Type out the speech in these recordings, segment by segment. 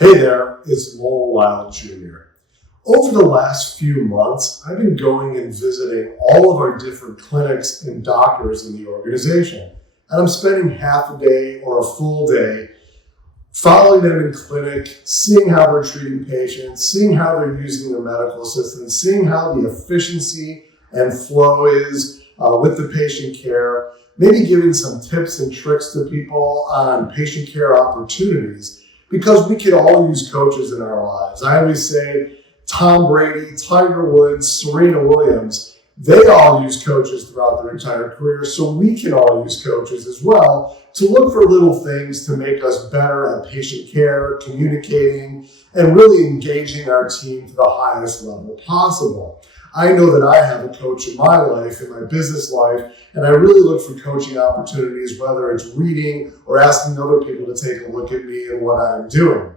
Hey there, it's Lowell Jr. Over the last few months, I've been going and visiting all of our different clinics and doctors in the organization. And I'm spending half a day or a full day following them in clinic, seeing how they're treating patients, seeing how they're using their medical assistants, seeing how the efficiency and flow is with the patient care, maybe giving some tips and tricks to people on patient care opportunities. Because we could all use coaches in our lives. I always say Tom Brady, Tiger Woods, Serena Williams, they all use coaches throughout their entire career, so we can all use coaches as well to look for little things to make us better at patient care, communicating, and really engaging our team to the highest level possible. I know that I have a coach in my life, in my business life, and I really look for coaching opportunities, whether it's reading or asking other people to take a look at me and what I'm doing.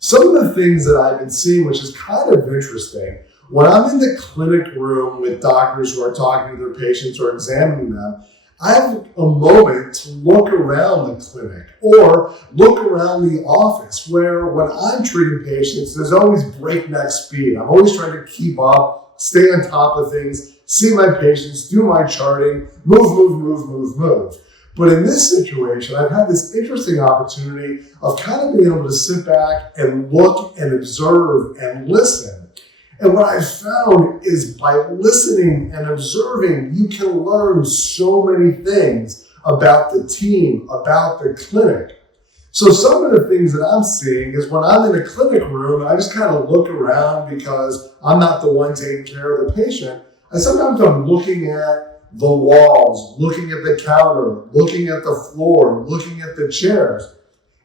Some of the things that I've been seeing, which is kind of interesting, when I'm in the clinic room with doctors who are talking to their patients or examining them, I have a moment to look around the clinic or look around the office where when I'm treating patients, there's always breakneck speed. I'm always trying to keep up, stay on top of things, see my patients, do my charting, move. But in this situation, I've had this interesting opportunity of kind of being able to sit back and look and observe and listen. And what I've found is by listening and observing, you can learn so many things about the team, about the clinic. So some of the things that I'm seeing is when I'm in a clinic room, I just kind of look around because I'm not the one taking care of the patient. And sometimes I'm looking at the walls, looking at the counter, looking at the floor, looking at the chairs.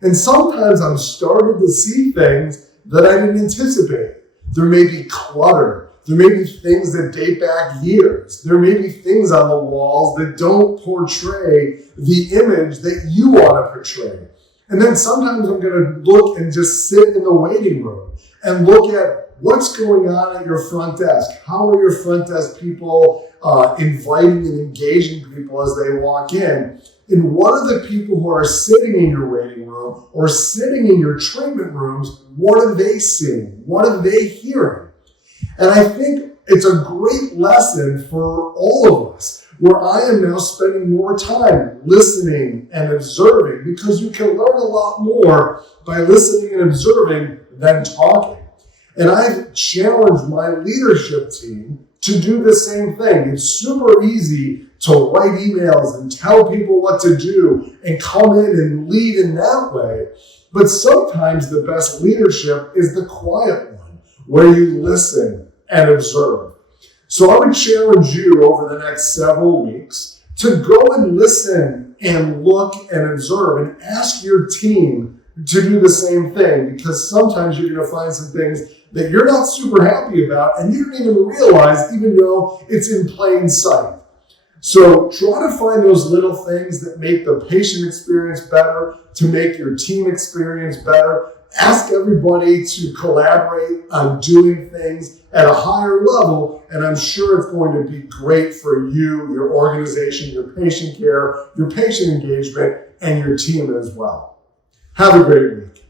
And sometimes I'm starting to see things that I didn't anticipate. There may be clutter. There may be things that date back years. There may be things on the walls that don't portray the image that you want to portray. And then sometimes I'm going to look and just sit in the waiting room and look at what's going on at your front desk. How are your front desk people inviting and engaging people as they walk in? And what are the people who are sitting in your waiting room or sitting in your treatment rooms, what are they seeing? What are they hearing? And I think it's a great lesson for all of us, where I am now spending more time listening and observing, because you can learn a lot more by listening and observing than talking. And I've challenged my leadership team to do the same thing. It's super easy to write emails and tell people what to do and come in and lead in that way. But sometimes the best leadership is the quiet one, where you listen and observe. So I would challenge you over the next several weeks to go and listen and look and observe and ask your team to do the same thing, because sometimes you're going to find some things that you're not super happy about and you don't even realize, even though it's in plain sight. So try to find those little things that make the patient experience better, to make your team experience better. Ask everybody to collaborate on doing things at a higher level, and I'm sure it's going to be great for you, your organization, your patient care, your patient engagement, and your team as well. Have a great week.